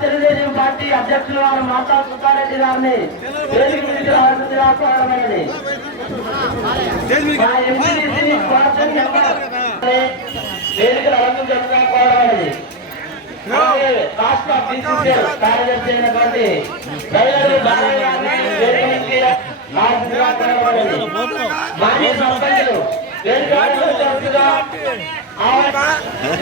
Telugu Desam party అధ్యక్షులు వారు మాతా సుబ్బారెడ్డి గారిని వేదిక మీదకి రావాల్సిందిగా కోరడమైనది. వేదికలు అలంకరించగా కోరడమైనది. రాష్ట్ర బీసీసీఎల్ కార్యదర్శి అయినటువంటి బాలయ్య గారిని వేదిక మీదకి రావాల్సిందిగా కోరడమైనది. మాజీ సర్పంచులు వేదిక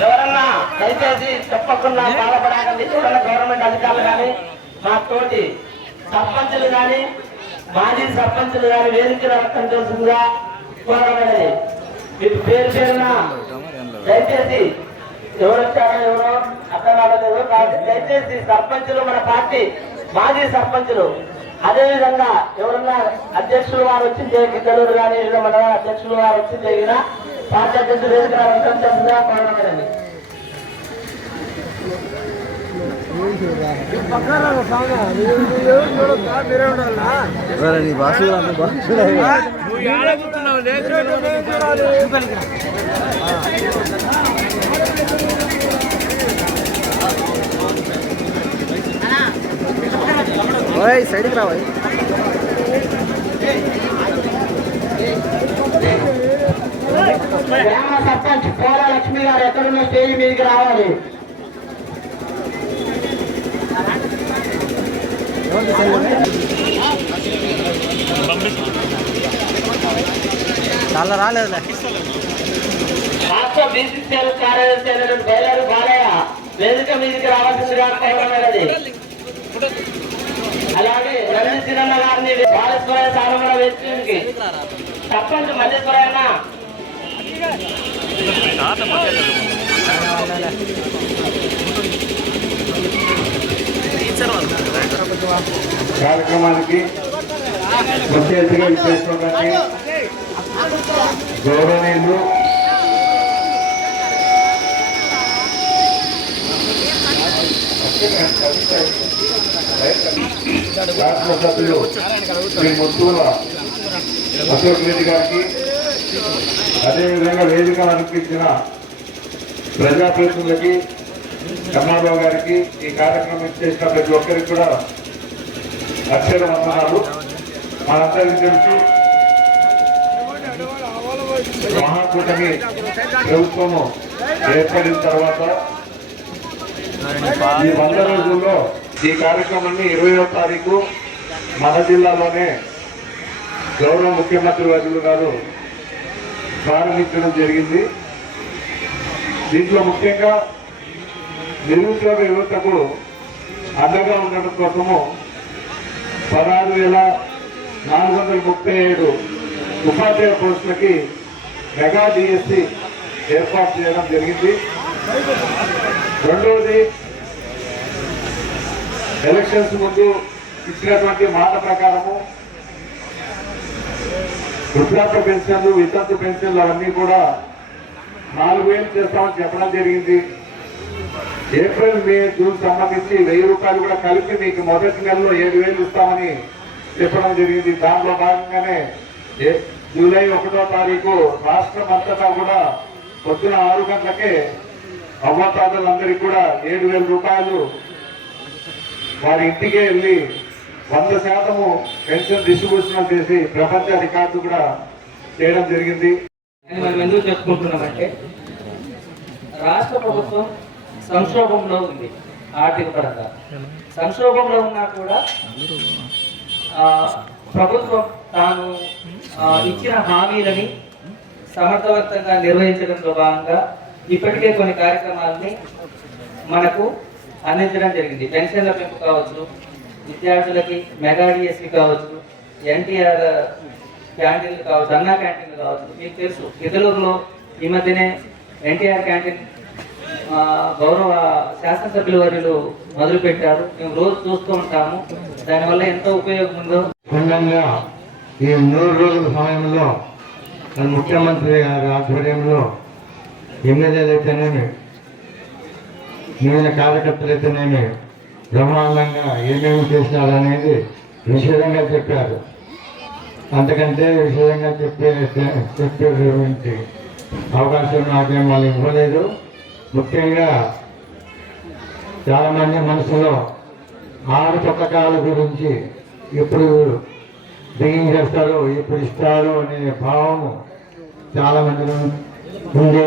ఎవరన్నా దయచేసి చెప్పకుండా బాధపడకండి. చూడండి, గవర్నమెంట్ అధికారులు కానీ మా తోటి సర్పంచులు కానీ మాజీ సర్పంచులు కానీ వేదిక రక్తం చేస్తుందిగా కోరడమైనది. మీకు పేరు పేరున దయచేసి ఎవరు వచ్చారో ఎవరో అర్థం కావలేదు కాబట్టి దయచేసి సర్పంచులు, మన పార్టీ మాజీ సర్పంచులు, అదేవిధంగా ఎవరన్నా అధ్యక్షులు వారు వచ్చి గిద్దలూరు కానీ వివిధ మండల అధ్యక్షులు వారు వచ్చి జరిగిన పార్టీ అధ్యక్షులు వేదిక రక్తం చేస్తుందిగా కోరడమైనది. సైడ్కి రావాలి. గ్రామ సర్పంచ్ పోలా లక్ష్మి గారు ఎక్కడున్న స్టేజ్ మీదకి రావాలి. చాలా రాలేదు. రాష్ట్ర బీసీసీఎల్ కార్యదర్శి అయినటువంటి బయలారు బాలయ్య వేదిక మీదకి రావాల్సిందిగా కోరడమైనది. అలాగే రంజిత్ గారిని బాలేశ్వరయ్య సానుమల వేదికకి సర్పంచ్ మల్లేశ్వరయ్య కార్యక్రమానికి ముఖ్య అతిథిగా విచ్చేస్తున్నటువంటి గౌరవనీయులు రాష్ట్ర సభ్యులు శ్రీ ముత్తూల అశోక్ రెడ్డి గారికి, అదేవిధంగా వేదిక అనిపించిన ప్రజాప్రతినిధులకి, కన్నారావు గారికి, ఈ కార్యక్రమం చేసిన ప్రతి ఒక్కరికి కూడా అక్షర వందనాలు. మనందరికీ తెలుసు, మహాకూటమి ప్రభుత్వము ఏర్పడిన తర్వాత ఈ 100 రోజుల్లో ఈ కార్యక్రమాన్ని 20వ తారీఖు మన జిల్లాలోనే గౌరవ ముఖ్యమంత్రి వర్యులు గారు ప్రారంభించడం జరిగింది. దీంట్లో ముఖ్యంగా నిరుద్యోగ యువతకు అండగా ఉండడం కోసము 16,437 ఉపాధ్యాయ పోస్టులకి మెగా డిఎస్సి ఏర్పాటు చేయడం జరిగింది. రెండవది, ఎలక్షన్స్ ముందు ఇచ్చినటువంటి మాట ప్రకారము వృద్ధాప్య పెన్షన్లు, వితంతు పెన్షన్లు అవన్నీ కూడా 4,000 చేస్తామని చెప్పడం జరిగింది. ఏప్రిల్, మే, జూన్ సంబంధించి 1,000 రూపాయలు కూడా కలిపి మీకు మొదటి నెలలో 7,000 ఇస్తామని చెప్పడం జరిగింది. దాంట్లో భాగంగానే జూలై 1వ తారీఖు రాష్ట్రం అంతటా కూడా పొద్దున 6 గంటలకే అవ్వతాతలందరికీ కూడా 7,000 రూపాయలు వారి ఇంటికే వెళ్ళి 100% పెన్షన్ డిస్ట్రిబ్యూషన్ చేసి ప్రపంచ రికార్డు కూడా చేయడం జరిగింది. మనం ఎందుకు చెప్పుకుంటున్నామంటే రాష్ట్ర ప్రభుత్వం సంక్షోభంలో ఉంది. ఆర్థిక పరంగా సంక్షోభంలో ఉన్నా కూడా ప్రభుత్వం తాను ఇచ్చిన హామీలని సమర్థవంతంగా నిర్వహించడంలో భాగంగా ఇప్పటికే కొన్ని కార్యక్రమాలని మనకు అందించడం జరిగింది. పెన్షన్ల పెంపు కావచ్చు, విద్యార్థులకి మెగా డిఎస్సి కావచ్చు, ఎన్టీఆర్ క్యాంటీన్లు కావచ్చు, అన్నా క్యాంటీన్లు కావచ్చు. మీకు తెలుసు, గిద్దలూరులో ఈ మధ్యనే ఎన్టీఆర్ క్యాంటీన్ గౌరవ శాసనసభ్యుల వర్యులు మొదలుపెట్టారు. మేము రోజు చూస్తూ ఉంటాము. దానివల్ల ఎంతో ఉపయోగం ఉందో. ఈ 100 రోజుల సమయంలో మన ముఖ్యమంత్రి గారి ఆధ్వర్యంలో ఎమ్మెల్యేలు అయితేనేమి మిగిలిన కార్యకర్తలు అయితేనేమి బ్రహ్మాండంగా ఏమేమి చేసినారనేది విషదంగా చెప్పారు. అంతకంటే విషదంగా చెప్పేటువంటి అవకాశం నాకేం వాళ్ళు ఇవ్వలేదు. ముఖ్యంగా చాలామంది మనసులో 6 పథకాల గురించి ఎప్పుడు బిగించేస్తారు, ఎప్పుడు ఇస్తారు అనే భావం చాలామందిలో ఉంది.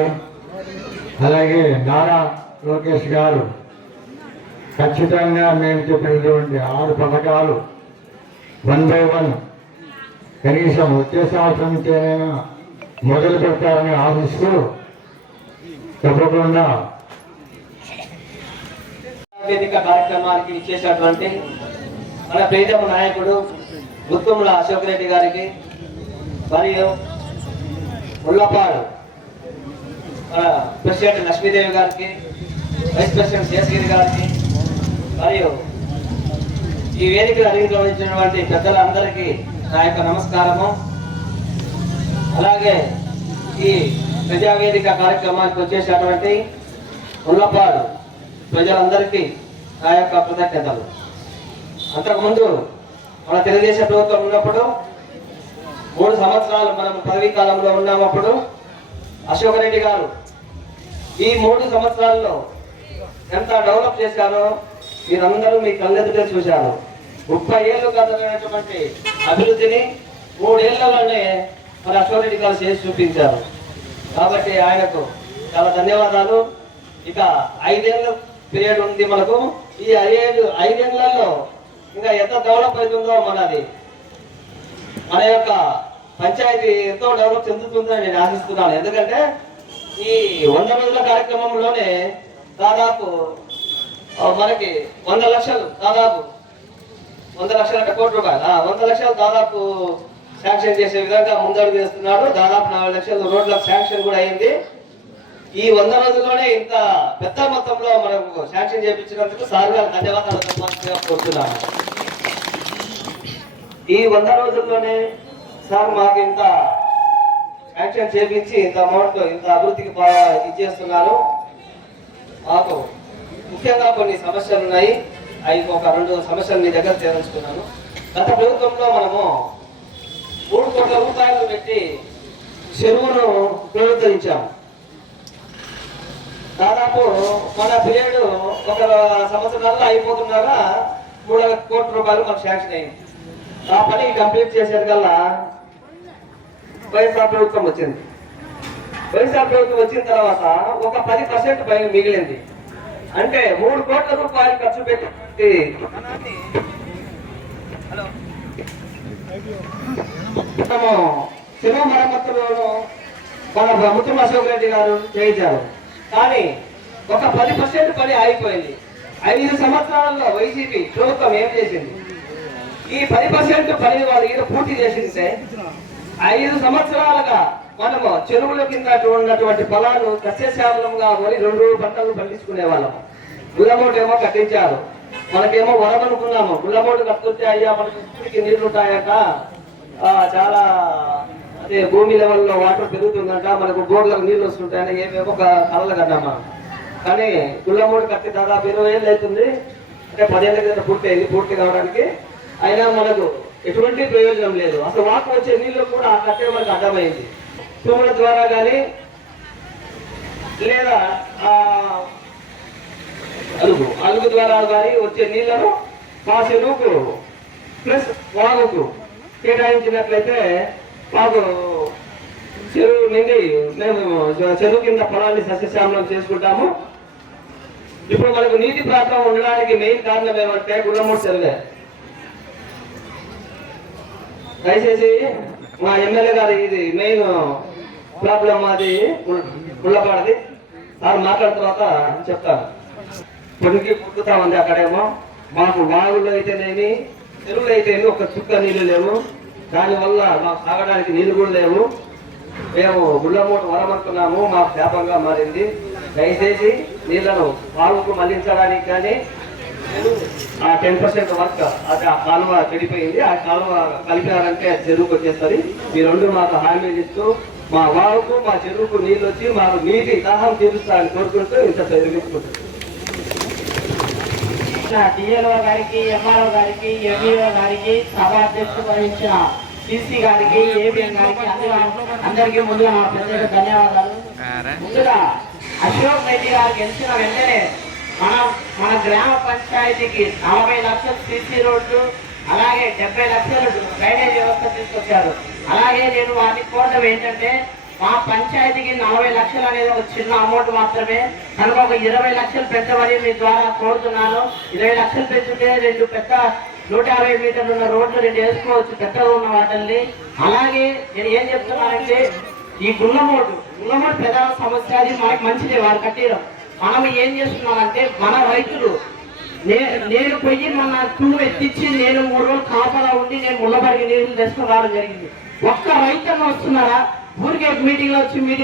అలాగే నారా లోకేష్ గారు ఖచ్చితంగా మేము చెప్పినటువంటి 6 పథకాలు 1 by 1 కనీసం వచ్చే సంవత్సరం నుంచేనైనా మొదలు పెడతారని ఆశిస్తూ తప్పకుండా వేదిక కార్యక్రమానికి ఇచ్చేసినటువంటి మన ప్రియతమ నాయకుడు గుత్తుముల అశోక్ రెడ్డి గారికి మరియు ముల్లపాడు మన ప్రెసిడెంట్ లక్ష్మీదేవి గారికి, వైస్ ప్రెసిడెంట్ శేషగిరి గారికి మరియు ఈ వేదికను అలంకరించినటువంటి పెద్దలందరికీ నా యొక్క నమస్కారము. అలాగే ఈ ప్రజావేదిక కార్యక్రమానికి వచ్చేసినటువంటి ముల్లపాడు ప్రజలందరికీ నా యొక్క కృతజ్ఞతలు. అంతకుముందు మన తెలుగుదేశం ప్రభుత్వం ఉన్నప్పుడు 3 సంవత్సరాలు మనం పదవీ కాలంలో ఉన్నప్పుడు అశోక్ రెడ్డి గారు ఈ 3 సంవత్సరాల్లో ఎంత డెవలప్ చేశారో మీరందరూ మీ కళ్ళెదుటే చూశారు. 30 ఏళ్ళు గతమైనటువంటి అభివృద్ధిని 3 ఏళ్లలోనే మన అశోక్ రెడ్డి గారు చేసి చూపించారు. కాబట్టి ఆయనకు చాలా ధన్యవాదాలు. ఇక 5 ఏళ్ళ పీరియడ్ ఉంది మనకు. ఈ 5 ఏళ్లలో ఇంకా ఎంత డెవలప్ అవుతుందో మన యొక్క పంచాయతీ ఎంతో డెవలప్ చెందుతుందని నేను ఆశిస్తున్నాను. ఎందుకంటే ఈ 100 రోజుల కార్యక్రమంలోనే దాదాపు మనకి 100 లక్షలు, దాదాపు 100 లక్షలు అంటే కోటి రూపాయలు, 100 లక్షలు దాదాపు శాంక్షన్ చేసే విధంగా ముందడుగు వేస్తున్నాడు. దాదాపు 4 లక్షల రోడ్లకు శాంక్షన్ కూడా అయింది. ఈ 100 రోజుల్లోనే ఇంత పెద్ద మొత్తంలో మనకు శాంక్షన్ చేయించినందుకు సార్ గారు ధన్యవాదాలు కోరుతున్నాను. ఈ 100 రోజుల్లోనే సార్ మాకు ఇంత శాంక్షన్ చేయించి ఇంత అమౌంట్ ఇంత అభివృద్ధికి ఇచ్చేస్తున్నారు. మాకు ముఖ్యంగా కొన్ని సమస్యలు ఉన్నాయి. అవి ఒక 2 సమస్యలు మీ దగ్గర చేర్చుకున్నాను. గత ప్రభుత్వంలో మనము 3 కోట్ల రూపాయలు పెట్టి చెరువును పునరుద్ధరించాము. దాదాపు మన పీరియడ్ ఒక సంవత్సరాల్లో అయిపోతున్నాగా 3 కోట్ల రూపాయలు మనకు శాంక్షన్ అయింది. ఆ పని కంప్లీట్ చేసేటికల్లా వైఎస్ఆర్ ప్రభుత్వం వచ్చింది. వైఎస్ఆర్ ప్రభుత్వం వచ్చిన తర్వాత ఒక 10% పైన మిగిలింది. అంటే 3 కోట్ల రూపాయలు ఖర్చు పెట్టి చెరువు మరమ్మతులను మన ముత్తుమ అశోక్ రెడ్డి గారు చేయించారు. కానీ ఒక 10% పని ఆగిపోయింది. 5 సంవత్సరాల్లో వైసీపీ ప్రభుత్వం ఏం చేసింది? ఈ 10% పని వాళ్ళు పూర్తి చేసిందే 5 సంవత్సరాలుగా మనము చెరువుల కింద ఉన్నటువంటి పొలాలు సస్యశ్యామలంగా వరి 2 పంటలు పండించుకునే వాళ్ళము. గుల్లమోటు ఏమో కట్టించారు. మనకేమో వరం అనుకున్నాము. గుల్లమోటు కట్టుకుంటే అయ్యా మనకి ఇప్పటికి నీళ్లు ఉంటాయట, చాలా అదే భూమి లెవెల్లో వాటర్ పెరుగుతుందంట, మనకు బోర్లకు నీళ్లు వస్తుంటాయని ఏమేమో కలలు కన్నామా. కానీ గుల్లమోటు కట్టి దాదాపు 20 ఏళ్ళు అవుతుంది. అంటే 10 ఏళ్ళ కింద పూర్తి కావడానికి. అయినా మనకు ఎటువంటి ప్రయోజనం లేదు. అసలు వాకు వచ్చే నీళ్లు కూడా ఆ కట్టే మనకు అడ్డమైంది. తూముల ద్వారా కానీ లేదా అలుగు ద్వారా కానీ వచ్చే నీళ్లను మా చెరువుకు ప్లస్ వాగుకు కేటాయించినట్లయితే మాకు చెరువు నుండి మేము చెరువు కింద పొలాన్ని సస్యశ్యామలం చేసుకుంటాము. ఇప్పుడు మనకు నీటి ప్రాంతం ఉండడానికి మెయిన్ కారణం ఏమంటే గుల్లమూడి చెరువే. దయచేసి మా ఎమ్మెల్యే గారు ఇది మెయిన్ ప్రాబ్లం అది ముళ్ళపాడది. వారు మాట్లాడిన తర్వాత చెప్తాను. పొడికి పుట్టుతా ఉంది అక్కడేమో. మాకు వాగులు అయితేనేమి చెరువులు అయితేనేమి ఒక చుక్క నీళ్లు లేవు. దానివల్ల మాకు తాగడానికి నీళ్లు కూడా లేవు. మేము గుళ్ళమూట వరమనుకున్నాము, మాకు శాపంగా మారింది. దయచేసి నీళ్లను వాగుకు మళ్లించడానికి కానీ ఆ 10% వర్క్ అది ఆ కాలువ చెడిపోయింది. ఆ కాలువ కలిపారంటే చెరువుకు వచ్చేస్తుంది. ఈ 2 మాకు హామీలు ఇస్తూ మా వాగుకు మా చెరువుకు నీళ్ళు వచ్చి మాకు నీటి దాహం తీరుస్తారని కోరుకుంటూ ఇంత చదివించుకుంటారు. డిఎల్ఓ గారికి, ఎంఆర్ఓ గారికి, ఎంఈఓ గారికి, సభాధ్యక్షుడు వహించిన సిసి గారికి, ఏబిఎం గారికి అందరికీ ముందుగా నా ప్రత్యేక ధన్యవాదాలు. ముందుగా అశోక్ రెడ్డి గారు గెలిచిన వెంటనే మన గ్రామ పంచాయతీకి 40 లక్షల సిసి రోడ్లు, అలాగే 70 లక్షల డ్రైనేజ్ వ్యవస్థ తీసుకొచ్చారు. అలాగే నేను వాటిని కోరడం ఏంటంటే, మా పంచాయతీకి 40 లక్షలు అనేది ఒక చిన్న అమౌంట్ మాత్రమే, కనుక ఒక 20 లక్షలు పెంచమని మీ ద్వారా కోరుతున్నాను. 20 లక్షలు పెంచుతే 2 పెద్ద 150 మీటర్లు ఉన్న రోడ్లు 2 వేసుకోవచ్చు, పెద్దగా ఉన్న వాటిని. అలాగే నేను ఏం చెప్తున్నానంటే, ఈ గుల్లమోటు ప్రధాన సమస్య, అది మనకు మంచిదే వారు కట్టడం. మనం ఏం చేస్తున్నామంటే, మన రైతులు నేను పోయి మన టూమ్ ఎత్తిచ్చి నేను 3 రోజులు కాపలా ఉండి నేను ముళ్ళబడికి నీళ్లు తెచ్చుకుని రావడం జరిగింది. ఒక్క రైతన్న వస్తున్నారా? ఊరికే మీటింగ్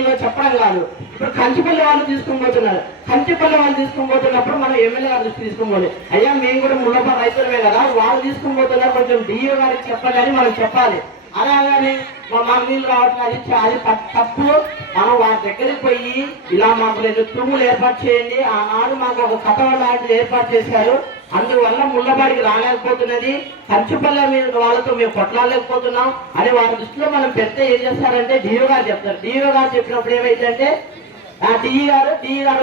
లో చెప్పడం కాదు. ఇప్పుడు కంచిపల్లి వాళ్ళు తీసుకుని పోతున్నారు. కంచిపల్లి వాళ్ళు తీసుకుని పోతున్నప్పుడు మనం ఎమ్మెల్యే గారు దృష్టి తీసుకుని పోలేదు. అయ్యా మేము కూడా ముళ్ళబడి రైతులమే కదా, వాళ్ళు తీసుకుని పోతున్నారు, కొంచెం డిఓ గారికి చెప్పాలి అని మనం చెప్పాలి. అలాగని మాకు నీళ్ళు రావట్లేదు, అది తప్పు. మనం వారి దగ్గరికి పోయి ఇలా మాకు 2 తూములు ఏర్పాటు చేయండి. ఆనాడు మాకు ఒక కథ లాంటిది ఏర్పాటు చేశారు, అందువల్ల ముళ్ళబాడికి రాలేకపోతున్నది, కంచుపల్లె మీద వాళ్ళతో మేము కొట్లాడలేకపోతున్నాం అని వారి దృష్టిలో మనం పెడితే ఏం చేస్తారంటే డిఓ గారు చెప్తారు. డిఓ గారు చెప్పినప్పుడు ఏమైందంటే డిఈ గారు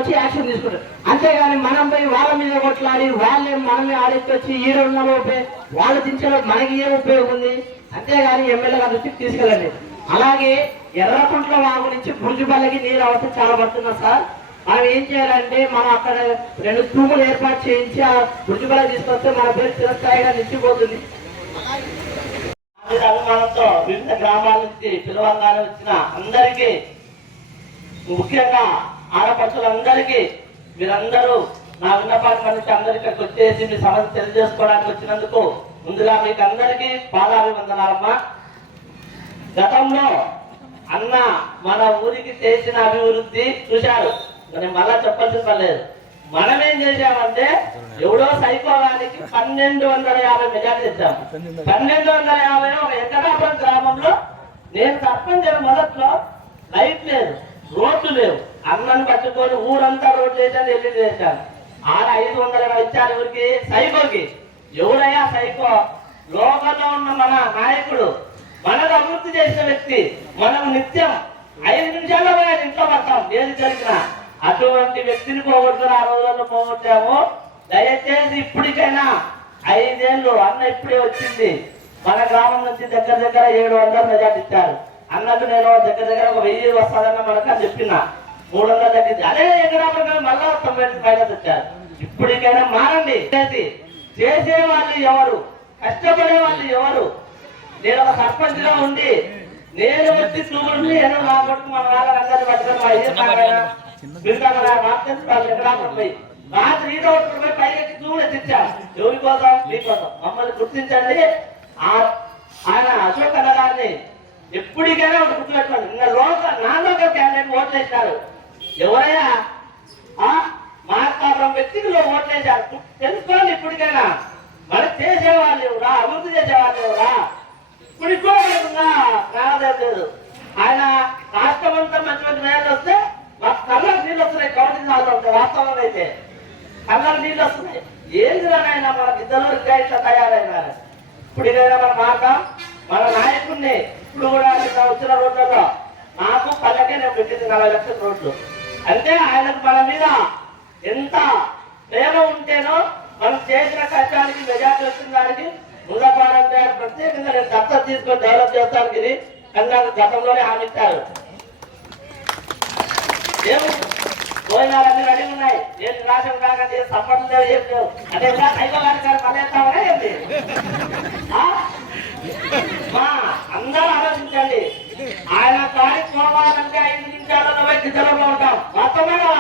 వచ్చి యాక్షన్ తీసుకుంటారు. అంతేగాని మనం పోయి వాళ్ళ మీద కొట్లాడి వాళ్ళే మనమే ఆడెత్తి ఈడున్న లోపే వాళ్ళు దించడం మనకి ఏం ఉపయోగం ఉంది? అంతేగాని ఎమ్మెల్యే గారి దృష్టికి తీసుకెళ్ళండి. అలాగే ఎర్రకుంట్ల వాగు నుంచి బుర్జుపల్లికి నీరు అవసరం చాలా పడుతున్నా సార్. మనం ఏం చేయాలంటే, మనం అక్కడ 2 తూములు ఏర్పాటు చేయించి ఆ బుర్జుపల్లి తీసుకొస్తే మన పేరు చిరస్థాయిగా నిలిచిపోతుంది. అభిమానంతో వివిధ గ్రామాల నుంచి పిలవంగానే వచ్చిన అందరికీ, ముఖ్యంగా ఆడపడుచులందరికీ, మీరందరూ నా విన్నపాన్ని మనిషి అందరికీ ఇక్కడికి వచ్చేసి మీ సమస్య తెలియజేసుకోవడానికి వచ్చినందుకు ముందుగా మీకు అందరికీ పాదాభివందనాలమ్మా. గతంలో అన్న మన ఊరికి చేసిన అభివృద్ధి చూశారు, నేను మళ్ళా చెప్పాల్సిన పర్లేదు. మనమేం చేశామంటే, ఎవడో సైకోవానికి 1250 మెజార్టీ ఇచ్చాము. 1250 ఒక వెంకటాపురం గ్రామంలో నేను సర్పంచ్ మొదట్లో లైట్ లేదు, రోడ్లు లేవు, అన్నను పట్టుకొని ఊరంతా రోడ్లు వేసాను, వెళ్ళి చేశాను. 500 ఇచ్చారు ఎవరికి? సైకోకి. ఎవరయ్యా సైకో? లోకంలో ఉన్న మన నాయకుడు, మనకు అభివృద్ధి చేసిన వ్యక్తి. మనం నిత్యం 5 నిమిషాల్లో ఇంట్లో పడతాం ఏది జరిగినా. అటువంటి వ్యక్తిని పోగొట్టుకుని ఆ రోజుల్లో పోగొట్టాము. దయచేసి ఇప్పటికైనా 5 ఏళ్ళు అన్న ఇప్పుడే వచ్చింది, మన గ్రామం నుంచి దగ్గర 700 మెజార్టీ ఇచ్చారు. అన్నకు నేను దగ్గర ఒక 1000 వస్తుందన్న మనకు అని చెప్పిన 300 తగ్గింది. అదే ఎకరాలు మళ్ళా 90 మైనస్ వచ్చారు. ఇప్పటికైనా మారండి. చేసే వాళ్ళు ఎవరు, కష్టపడే వాళ్ళు ఎవరు? నేను ఒక సర్పంచ్ గా ఉండి నేను వచ్చి చూడండి, నేను నా కొడుకు మన వాళ్ళందరినీ పట్టుకొని పోయి రాత్రి ఈ రోడ్డు పోయి పైకి చూడే తెచ్చాను. ఎవరి కోసం? మీకోసం. మమ్మల్ని గుర్తించండి. ఆయన అశోక్ అన్న గారిని ఎప్పటికైనా ఒకటి గుర్తుపెట్టుకోండి. నా లోకల్ క్యాండిడేట్ ఓట్లు వేసినారు. ఎవరైనా మార్కాపురం వ్యక్తికి ఓట్లు వేశారు, తెలుసుకోండి. ఇప్పటికైనా మరి చేసేవాళ్ళు ఎవరా, అభివృద్ధి చేసేవాళ్ళు ఎవరా? ఇప్పుడు కూడా ప్రాణాదేం లేదు. ఆయన రాష్ట్రం అంతా మంచి మేలు వస్తే మాకు కళ్ళకు నీళ్ళు వస్తున్నాయి. కౌంటింగ్ హాల్లో ఉంటాయి. వాస్తవంగా అయితే కళ్ళకు నీళ్ళు వస్తున్నాయి. ఏంది రాయన మనకి ఇద్దరు ఇట్లా తయారైనారు. ఇప్పటికైనా మన మాట, మన నాయకుడిని ఇప్పుడు కూడా వచ్చిన రోడ్లలో నాకు పల్లెకే నేను పెట్టింది 40 లక్షల రోడ్లు. అంటే ఆయనకు మన మీద ఎంత ప్రేమ ఉంటేనో, మనం చేసిన కష్టానికి మెజార్టీ వచ్చిన దానికి ముందపాడంటే ప్రత్యేకంగా నేను దత్తత తీసుకొని డెవలప్ చేస్తానికి ఇది అని నాకు గతంలోనే హామీ ఇచ్చారు. ఏమి భోజనాలన్నీ రెడీ ఉన్నాయి, ఏం రాసం కాకండి, సపోర్ట్ లేవు, ఏం లేవు. అంటే ఇంకా సైకోగారి గారు పనిచేస్తామనే ఏంటి? అందరూ ఆలోచించండి. ఆయన కాడికి పోవాలంటే 5 నిమిషాలలో పోయి గిద్దరంలో ఉంటాం. వాస్తవమేనా?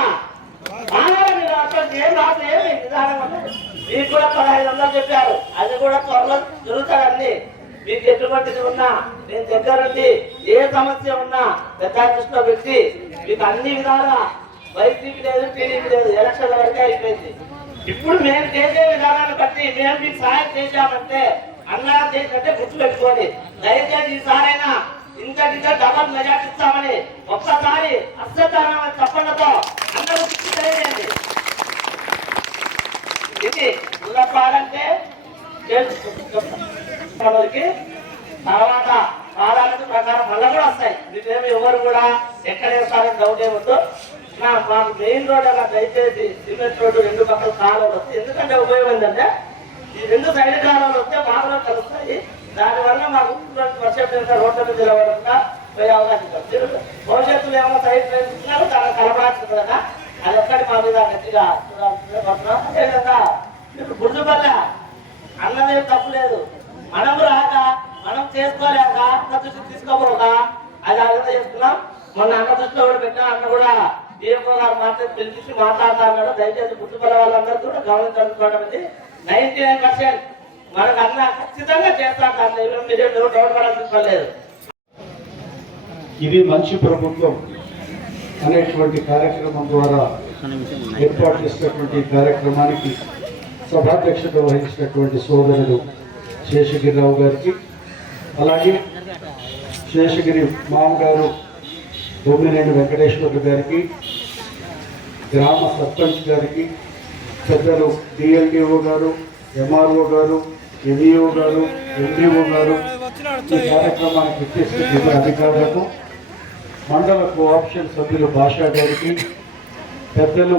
మీరు అసలు ఏం రాదు, ఏమి నిదానం. మీకు కూడా 1500 చెప్పారు, అది కూడా త్వరలో జరుగుతాయండి. మీకు ఎటువంటిది ఉన్నా నేను దగ్గరుండి, ఏ సమస్య ఉన్నా పెద్ద దృష్టిలో పెట్టి మీకు అన్ని విధాలుగా, వైసీపీ లేదు, టీడీపీ లేదు, ఎలక్షన్ల వరకే అయిపోయింది. ఇప్పుడు మేము చేసే విధానాన్ని బట్టి మేము మీకు సహాయం చేశామంటే, అన్నా చేసినట్టే గుర్తు పెట్టుకోండి. దయచేసి ఈసారైనా ఇంతకింత డబల్ మెజార్టీ ఇస్తామని ఒక్కసారి అశ్వత్థామ తప్పనతో అందరూ తెలియజేయండి. ఇది గుల్లపాడంటే తర్వాత ఆదాలత ప్రకారం మళ్ళీ కూడా వస్తాయి. మీరేమి ఎవరు కూడా ఎక్కడ వేస్తారని డౌట్ ఏమొద్దు. మాకు మెయిన్ రోడ్ అలా దయచేసి సిమెంట్ రోడ్డు 2 పక్కల కాలువలు వస్తాయి. ఎందుకంటే ఉపయోగం ఏంటంటే ఈ 2 సైడ్ కాలువలు వస్తే బాగా కలుస్తాయి. దానివల్ల మాకు వర్షం రోడ్ల మీద నిలబడకుండా పోయే అవకాశం ఉంటుంది. భవిష్యత్తులో ఏమో సైడ్ ట్రైన్ చాలా కలపడాల్సి కదా, అది ఒక్కటి మా మీద గట్టిగా అదేవిధంగా ఇప్పుడు గుర్తుపల్ల అన్నదే తప్పు లేదు. మనం రాక మనం చేసుకోలేక అన్న దృష్టి తీసుకోపోక అది అర్థం చేసుకున్నాం. మొన్న అన్న దృష్టిలో కూడా పెట్టినా అన్న కూడా డిఎంఓ గారు పిలిచి మాట్లాడుతా అన్నాడు. దయచేసి గుర్తుపల్ల వాళ్ళందరూ కూడా గమనించుకోవడం 99% మనకు అన్న ఖచ్చితంగా చేస్తాను. దాంట్లో మీరే డౌట్ పడాల్సిన పని లేదు. ఇది మంచి ప్రభుత్వం అనేటువంటి కార్యక్రమం ద్వారా ఏర్పాటు చేసినటువంటి కార్యక్రమానికి సభాధ్యక్షత వహించినటువంటి సోదరుడు శేషగిరిరావు గారికి, అలాగే శేషగిరి మామగారు బొమ్మినేని వెంకటేశ్వర్లు గారికి, గ్రామ సర్పంచ్ గారికి, పెద్దలు డిఎల్డిఓ గారు, ఎంఆర్ఓ గారు, ఎంఈఓ గారు, ఎండిఓ గారు, ఈ కార్యక్రమానికి విచ్చేసిన అధికారులకు, మండల కోఆప్షన్ సభ్యులు భాషా గారికి, పెద్దలు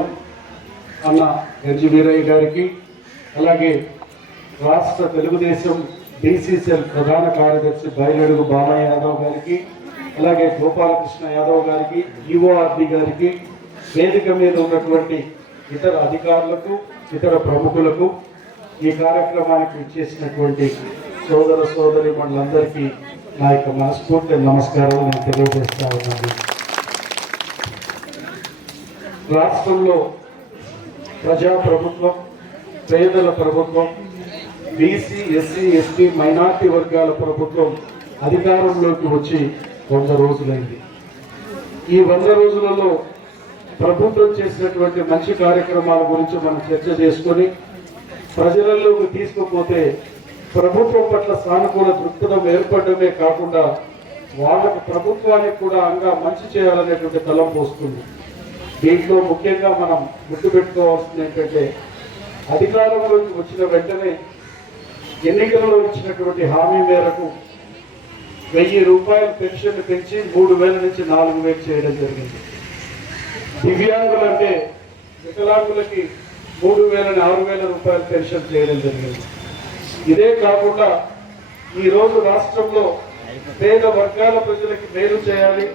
అన్న ఎన్జి వీరయ్య గారికి, అలాగే రాష్ట్ర తెలుగుదేశం డిసిసిఎల్ ప్రధాన కార్యదర్శి బయలడుగు బాలయ్య యాదవ్ గారికి, అలాగే గోపాలకృష్ణ యాదవ్ గారికి, ఈఓఆర్డి గారికి, వేదిక మీద ఉన్నటువంటి ఇతర అధికారులకు, ఇతర ప్రముఖులకు, ఈ కార్యక్రమానికి ఇచ్చేసినటువంటి సోదర సోదరి మండలందరికీ నా యొక్క మనస్ఫూర్తి నమస్కారం నేను తెలియజేస్తా ఉన్నాను. రాష్ట్రంలో ప్రజాప్రభుత్వం, పేదల ప్రభుత్వం, బీసీ ఎస్సీ ఎస్టీ మైనార్టీ వర్గాల ప్రభుత్వం అధికారంలోకి వచ్చి 100 రోజులైంది. ఈ 100 రోజులలో ప్రభుత్వం చేసినటువంటి మంచి కార్యక్రమాల గురించి మనం చర్చ చేసుకొని ప్రజలలోకి తీసుకుపోతే ప్రభుత్వం పట్ల సానుకూల దృక్పథం ఏర్పడమే కాకుండా వాళ్ళకు ప్రభుత్వానికి కూడా అంగా మంచి చేయాలనేటువంటి తలంపు వస్తుంది. దీంట్లో ముఖ్యంగా మనం గుర్తుపెట్టుకోవాల్సింది ఏంటంటే, అధికారంలోకి వచ్చిన వెంటనే ఎన్నికలలో ఇచ్చినటువంటి హామీ మేరకు 1000 రూపాయల పెన్షన్ పెంచి 3000 నుంచి 4000 చేయడం జరిగింది. దివ్యాంగులంటే వికలాంగులకి 3000 6000 రూపాయల పెన్షన్ చేయడం జరిగింది. ఇదే కాకుండా ఈరోజు రాష్ట్రంలో పేద వర్గాల ప్రజలకి మేలు చేయాలి,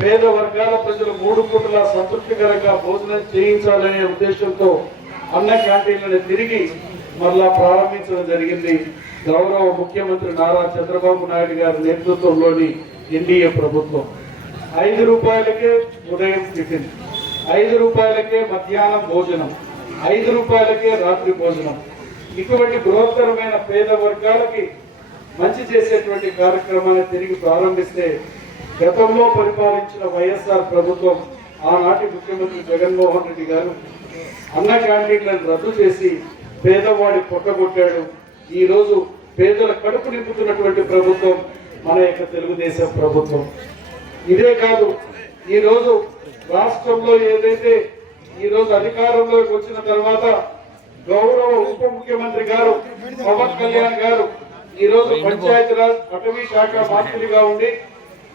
పేద వర్గాల ప్రజలు 3 పూటల సంతృప్తికరంగా భోజనం చేయించాలనే ఉద్దేశంతో అన్న క్యాంటీన్లను తిరిగి మరలా ప్రారంభించడం జరిగింది. గౌరవ ముఖ్యమంత్రి నారా చంద్రబాబు నాయుడు గారి నేతృత్వంలోని ఎన్డీఏ ప్రభుత్వం 5 రూపాయలకే ఉదయం టిఫిన్, 5 రూపాయలకే మధ్యాహ్నం భోజనం, 5 రూపాయలకే రాత్రి భోజనం, ఇటువంటి బృహత్తరమైన పేద వర్గాలకి మంచి చేసేటువంటి కార్యక్రమాన్ని తిరిగి ప్రారంభిస్తే, గతంలో పరిపాలించిన వైఎస్ఆర్ ప్రభుత్వం ఆనాటి ముఖ్యమంత్రి జగన్మోహన్ రెడ్డి గారు అన్న క్యాంటీన్లను రద్దు చేసి పేదవాడి పొట్టగొట్టాడు. ఈరోజు పేదల కడుపు నింపుతున్నటువంటి ప్రభుత్వం మన యొక్క తెలుగుదేశం ప్రభుత్వం. ఇదే కాదు, ఈరోజు రాష్ట్రంలో ఏదైతే ఈరోజు అధికారంలోకి వచ్చిన తర్వాత గౌరవ ఉప ముఖ్యమంత్రి గారు పవన్ కళ్యాణ్ గారు ఈరోజు పంచాయతీరాజ్ అటవీ శాఖ మంత్రిగా ఉండి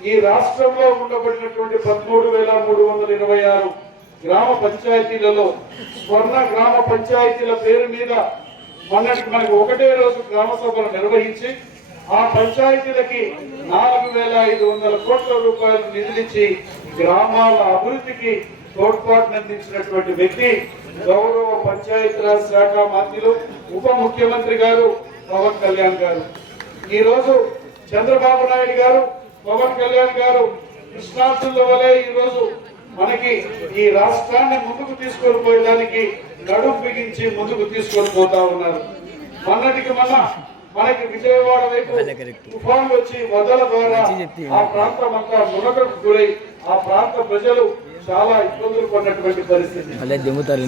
ఈ రాష్ట్రంలో ఉండబడినటువంటి 13,326 గ్రామ పంచాయతీలలో స్వర్ణ గ్రామ పంచాయతీల పేరు మీద మొన్నటికి మనకు ఒకటే రోజు గ్రామ సభలు నిర్వహించి ఆ పంచాయతీలకి 4,500 కోట్ల రూపాయలు నిధులిచ్చి గ్రామాల అభివృద్ధికి తోడ్పాటునందించినటువంటి వ్యక్తి గౌరవ పంచాయతీరాజ్ శాఖ మంత్రులు ఉప ముఖ్యమంత్రి గారు పవన్ కళ్యాణ్ గారు. ఈరోజు చంద్రబాబు నాయుడు గారు, పవన్ కళ్యాణ్ గారు కృష్ణార్జునుల వలె ఈరోజు మనకి ఈ రాష్ట్రాన్ని ముందుకు తీసుకొని పోయేదానికి నడుం బిగించి ముందుకు తీసుకొని పోతా ఉన్నారు. మొన్నటికి మనకి విజయవాడ వైపు తుఫాన్ వచ్చి వదల ద్వారా ఆ ప్రాంతం అంతా మునగకు గురై ఆ ప్రాంత ప్రజలు చాలా ఇబ్బందులు పడినటువంటి పరిస్థితి.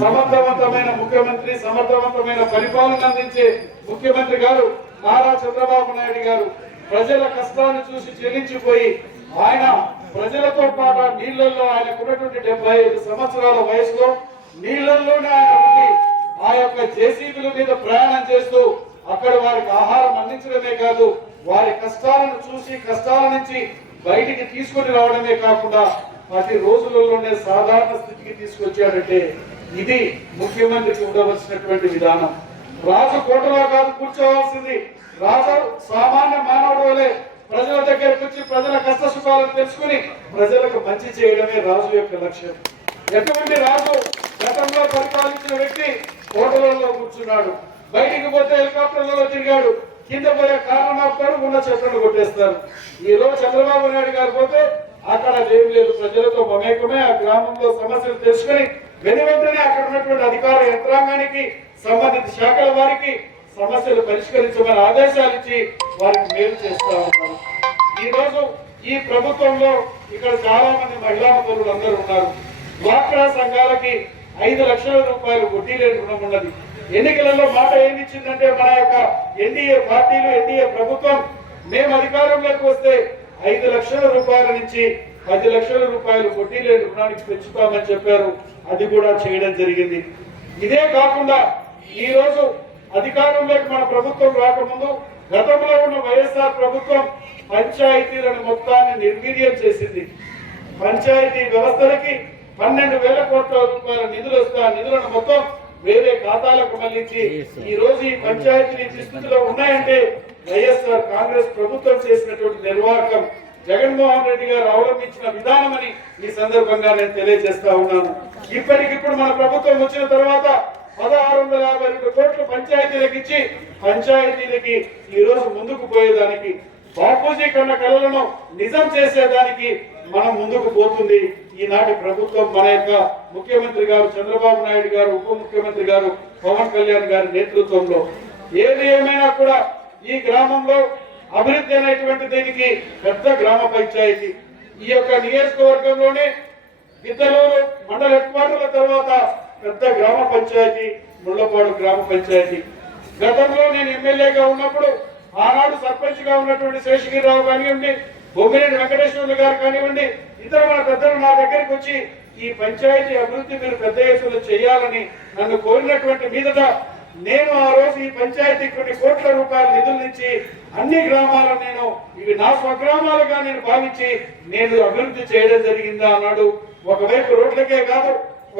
సమర్థవంతమైన ముఖ్యమంత్రి, సమర్థవంతమైన పరిపాలన అందించే ముఖ్యమంత్రి గారు నారా చంద్రబాబు నాయుడు గారు ప్రజల కష్టాన్ని చూసి చెల్లించిపోయి ఆయన ప్రజలతో పాటు నీళ్లలో ఆయనకున్నటువంటి 75 సంవత్సరాల వయసులో నీళ్లలోనే ఆయన ఉండి ఆ యొక్క జేసీబీల మీద ప్రయాణం చేస్తూ అక్కడ వారికి ఆహారం అందించడమే కాదు, వారి కష్టాలను చూసి కష్టాల నుంచి బయటికి తీసుకొని రావడమే కాకుండా 10 రోజులలోనే సాధారణ స్థితికి తీసుకొచ్చాడంటే ఇది ముఖ్యమంత్రికి ఉండవలసినటువంటి విధానం. రాజు కోటలో కాదు కూర్చోవలసింది, రాజు సామాన్య మానవుడు వలె ప్రజల దగ్గరకు వచ్చి ప్రజల కష్ట సుఖాలను తెలుసుకుని ప్రజలకు మంచి చేయడమే రాజు యొక్క లక్ష్యం. ఎటువంటి రాజు గతంలో పరిపాలించిన వ్యక్తి కోటలలో కూర్చున్నాడు, బయటికి పోతే హెలికాప్టర్లలో తిరిగాడు, కింద పోయే కారణం ఆపుతాడు, ఉన్న చెట్లను కొట్టేస్తారు. ఈ రోజు చంద్రబాబు నాయుడు గారు పోతే అక్కడ ఏం లేదు, ప్రజలతో మమేకమే ఆ గ్రామంలో సమస్యలు తెలుసుకుని వెంటనే అక్కడ ఉన్నటువంటి అధికార యంత్రాంగానికి సంబంధిత శాఖల వారికి సమస్యలు పరిష్కరించమని ఆదేశాలు ఇచ్చి వారికి మేలు చేస్తా ఉన్నారు. ఈ రోజు ఈ ప్రభుత్వంలో ఇక్కడ చాలా మంది మహిళా పౌరులు అందరూ ఉన్నారు. డ్వాక్రా సంఘాలకి 5 లక్షల రూపాయలు వడ్డీ లేని రుణం ఉన్నది. ఎన్నికలలో మాట ఏమి ఇచ్చిందంటే మన యొక్క ఎన్డీఏ పార్టీలు ఎన్డీఏ ప్రభుత్వం మేము అధికారంలోకి వస్తే 5 లక్షల రూపాయల నుంచి 10 లక్షల రూపాయలు వడ్డీ లేని రుణానికి పెంచుతామని చెప్పారు. అది కూడా చేయడం జరిగింది. ఇదే కాకుండా ఈ రోజు అధికారంలోకి మన ప్రభుత్వం రాకముందు గతంలో ఉన్న వైఎస్ఆర్ ప్రభుత్వం పంచాయతీలను మొత్తాన్ని నిర్వీర్యం చేసింది. పంచాయతీ వ్యవస్థలకి 12,000 కోట్ల రూపాయల నిధులు వస్తే ఆ నిధులను మొత్తం వేరే ఖాతాలకు మళ్లించి ఈ రోజు ఈ పంచాయతీలు ఈ స్థితిలో ఉన్నాయంటే వైఎస్ఆర్ కాంగ్రెస్ ప్రభుత్వం చేసినటువంటి నిర్వాహకం, జగన్మోహన్ రెడ్డి గారు అవలంబించిన విధానం అని ఈ సందర్భంగా నేను తెలియజేస్తా ఉన్నాను. ఇప్పటికిప్పుడు మన ప్రభుత్వం వచ్చిన తర్వాత 1652 కోట్లు పంచాయతీలకు ఇచ్చి పంచాయతీలకి ఈ రోజు ముందుకు పోయేదానికి, బాపూజీ కన్న కళలను నిజం చేసేదానికి మనం ముందుకు పోతుంది ఈనాటి ప్రభుత్వం. మన యొక్క ముఖ్యమంత్రి గారు చంద్రబాబు నాయుడు గారు, ఉప ముఖ్యమంత్రి గారు పవన్ కళ్యాణ్ గారి నేతృత్వంలో ఏది ఏమైనా కూడా ఈ గ్రామంలో అభివృద్ధి అనేటువంటి దీనికి పెద్ద గ్రామ పంచాయతీ. ఈ యొక్క నియోజకవర్గంలోనే గిద్దలూరు మండల హెడ్ క్వార్టర్ల తర్వాత పెద్ద గ్రామ పంచాయతీ ముళ్లపాడు గ్రామ పంచాయతీ. గతంలో నేను ఎమ్మెల్యేగా ఉన్నప్పుడు ఆనాడు సర్పంచ్ గా ఉన్నటువంటి శేషగిరిరావు కానివ్వండి, బొమ్మినేని వెంకటేశ్వర్లు గారు కానివ్వండి, ఇతర మన పెద్దలు నా దగ్గరికి వచ్చి ఈ పంచాయతీ అభివృద్ధి మీరు పెద్ద ఎత్తున చేయాలని నన్ను కోరినటువంటి మీదట నేను ఆ రోజు ఈ పంచాయతీ కొన్ని కోట్ల రూపాయల నిధుల నుంచి అన్ని గ్రామాలను నేను ఇవి నా స్వగ్రామాలుగా నేను భావించి నేను అభివృద్ధి చేయడం జరిగిందా అన్నాడు. ఒకవైపు రోడ్లకే కాదు,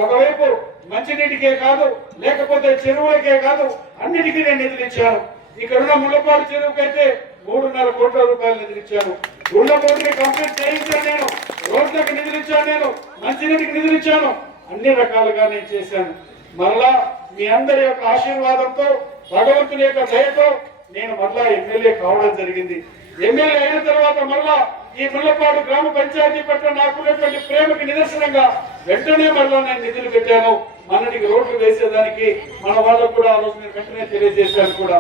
ఒకవైపు మంచినీటికే కాదు, లేకపోతే చెరువులకే కాదు, అన్నిటికీ నేను నిధులు ఇచ్చాను. ఇక్కడున్న ముళ్ళపాడు చెరువుకైతే 3.5 కోట్ల రూపాయలు నిధులు ఇచ్చాను. గుళ్ళపోటుని కంప్లీట్ చేయించాను నేను, రోడ్లకు నిధులు ఇచ్చాను నేను, మంచినీటికి నిధులు ఇచ్చాను, అన్ని రకాలుగా నేను చేశాను. మరలా మీ అందరి యొక్క ఆశీర్వాదంతో భగవంతుని యొక్క దయతో నేను మరలా ఎమ్మెల్యే కావడం జరిగింది. ఎమ్మెల్యే అయిన తర్వాత మరలా ఈ ముళ్ళపాడు గ్రామ పంచాయతీ పట్ల నాకున్నటువంటి ప్రేమకి నిదర్శనంగా వెంటనే మరలా నేను నిధులు పెట్టాను. మనకి రోడ్లు వేసేదానికి మన వాళ్ళకు కూడా ఆ రోజు నేను వెంటనే తెలియజేశాను కూడా.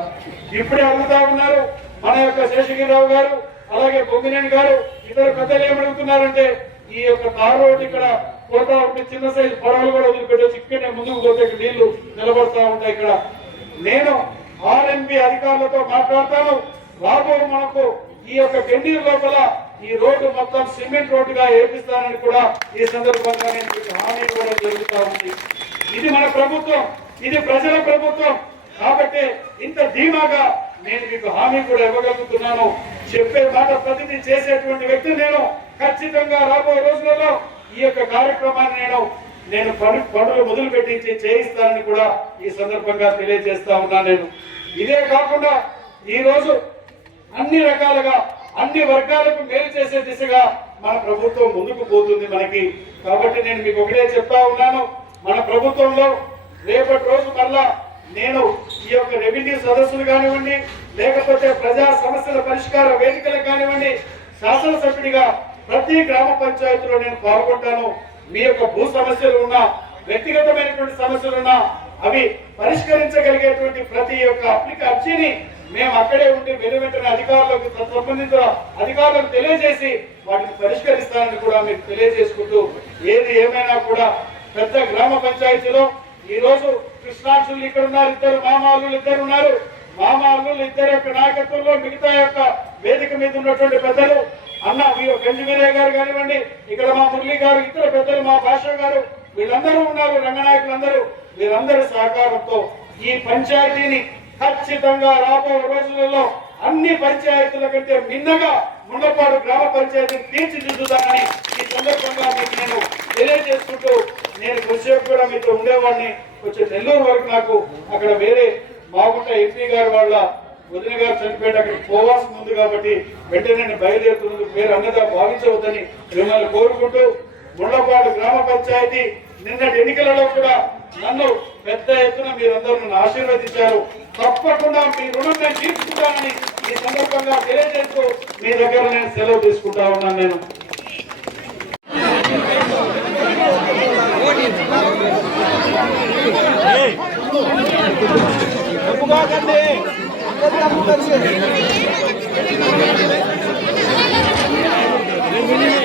ఇప్పుడే అడుగుతా ఉన్నారు మన యొక్క శేషగిరిరావు గారు, అలాగే బొమ్మినేని గారు, ఇతర పెద్దలు ఏమడుగుతున్నారంటే ఈ యొక్క తార్ రోడ్డు ఇక్కడ పోతా ఉంటే చిన్న సైజు పడవలు కూడా వదిలిపెట్టేసి ఇక్కడనే ముందుకు పోతే నీళ్లు నిలబడతా ఉంటాయి. ఇక్కడ నేను ఆర్ఎంపీ అధికారులతో మాట్లాడతాను. రాబో మనకు ఈ యొక్క గెండీరు లోపల ఈ రోడ్డు మొత్తం సిమెంట్ రోడ్డుగా ఏర్పిస్తానని కూడా ఈ సందర్భంగా నేను మీకు హామీ ఇవ్వడం జరుగుతూ ఉంది. ఇది మన ప్రభుత్వం, ఇది ప్రజల ప్రభుత్వం కాబట్టి ఇంత ధీమాగా నేను మీకు హామీ కూడా ఇవ్వగలుగుతున్నాను. చెప్పే మాట ప్రతిదీ చేసేటువంటి వ్యక్తి నేను. ఖచ్చితంగా రాబోయే రోజులలో ఈ యొక్క కార్యక్రమాన్ని నేను పనులు మొదలు పెట్టించి చేయిస్తానని కూడా ఈ సందర్భంగా తెలియజేస్తా ఉన్నా. నేను ఇదే కాకుండా ఈ రోజు అన్ని రకాలుగా అన్ని వర్గాలకు మేలు చేసే దిశగా మన ప్రభుత్వం ముందుకు పోతుంది మనకి. కాబట్టి నేను మీకు ఒకటే చెప్తా ఉన్నాను, మన ప్రభుత్వంలో రేపటి రోజు మళ్ళా నేను ఈ యొక్క రెవెన్యూ సదస్సులు కానివ్వండి, లేకపోతే ప్రజా సమస్యల పరిష్కార వేదికలు కానివ్వండి, శాసనసభ్యుడిగా ప్రతి గ్రామ పంచాయతీలో నేను పాల్గొంటాను. మీ యొక్క భూ సమస్యలు ఉన్నా, వ్యక్తిగతమైనటువంటి సమస్యలు ఉన్నా అవి పరిష్కరించగలిగేటువంటి ప్రతి ఒక్క అర్జీని మేము అక్కడే ఉండి వెంటనే అధికారులకు సంబంధించిన అధికారులకు తెలియజేసి వాటిని పరిష్కరిస్తానని కూడా మీకు తెలియజేసుకుంటూ, ఏది ఏమైనా కూడా పెద్ద గ్రామ పంచాయతీలో ఈ రోజు కృష్ణాక్షులు ఇక్కడ ఉన్నారు, 2 మామాలు 2 ఉన్నారు. మామాళ్ళు ఇద్దరు యొక్క నాయకత్వంలో మిగతా యొక్క వేదిక మీద ఉన్నటువంటి పెద్దలు అన్న గంజివీరయ్య గారు కానివ్వండి, ఇక్కడ మా మురళి గారు, ఇతర పెద్దలు మా భాష గారు, వీళ్ళందరూ ఉన్నారు, రంగనాయకులందరూ, వీరందరి సహకారంతో ఈ పంచాయతీని ఖచ్చితంగా రాబో రోజులలో అన్ని పంచాయతీల కంటే మిన్నగా ముండపాడు గ్రామ పంచాయతీని తీర్చిదిద్దుతానని ఈ సందర్భంగా మీకు నేను తెలియజేసుకుంటూ, నేను కొద్దిసేపు కూడా మీతో ఉండేవాడిని. కొంచెం నెల్లూరు వరకు నాకు అక్కడ వేరే మాగుంట ఎంపీ గారు వాళ్ళ వదిన గారు చనిపోయి అక్కడికి పోవాల్సి ఉంది కాబట్టి వెంటనే నేను బయలుదేరుతున్నందుకు మీరు అన్నదా భావించవద్దని మిమ్మల్ని కోరుకుంటూ, ముండపాడు గ్రామ పంచాయతీ నిన్నటి ఎన్నికలలో కూడా నన్ను పెద్ద ఎత్తున మీరందరూ నన్ను ఆశీర్వదించారు. తప్పకుండా మీ రుణం నేను తీర్చుకుంటానని ఈ సందర్భంగా తెలియజేస్తూ మీ దగ్గర నేను సెలవు తీసుకుంటా ఉన్నాను. నేను అందరికీ